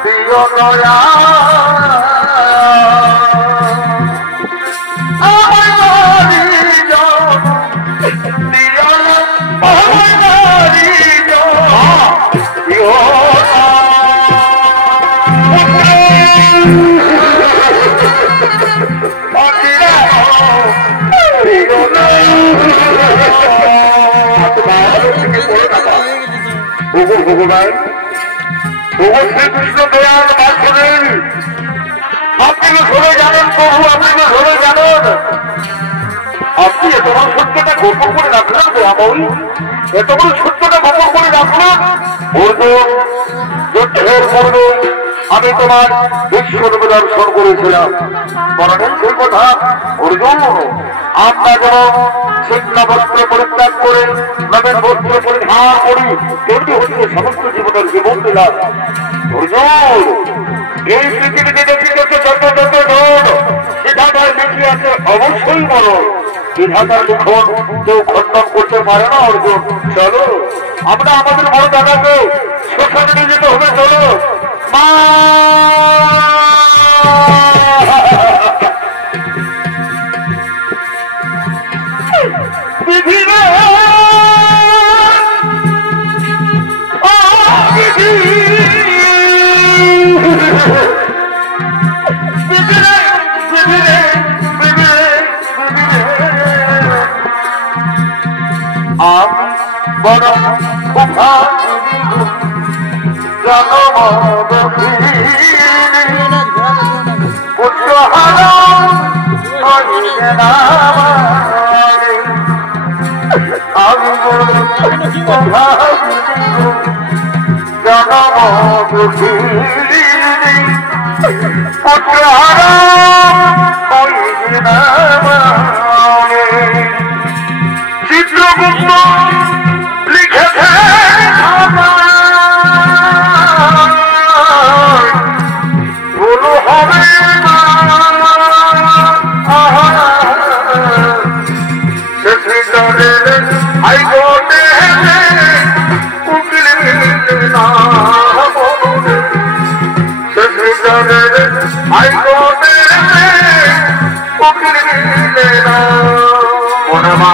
দিও দয়া আমার নারী দিও আমার নারী দিও ভগবান শ্রীকৃষ্ণ দয়াল বাসুদেব আপনি ধরে জানেন প্রভু আপনি ধরে জানেন আপনি এত বড় সত্যটা গোপন করে রাখলেন দয়াময়ী এত বড় সত্যটা গোপন করে রাখলেন অর্জুন যুদ্ধের পূর্বে আমি তোমার বিশ্বরূপে দর্শন করেছিলাম মনে নেই সেই কথা অর্জুন আমরা যেমন ছিন্ন বস্ত্র পরিত্যাগ করে নবীন বস্ত্র পরিধান করি তেমনি হচ্ছে সমস্ত জীবনের জীবন দিলাম অর্জুন এই পৃথিবীতে দেখিতে যত যত জন বিধাতার বেশি আছে অবশ্যই বড় বিধাতার লিখন কেউ খণ্ডন করতে পারে না অর্জুন চলো আমরা আমাদের বড় দাদাকে শ্মশানে নিয়ে যেতে হবে চলো মা আমি বড় পুত্রহারা আমি বড় জনম পুত্রহারা চিত্রগুপ্ত লিখেছে গুরু হবে হাইকোর্টে উকিল হাইকোর্টে উকিল মনমা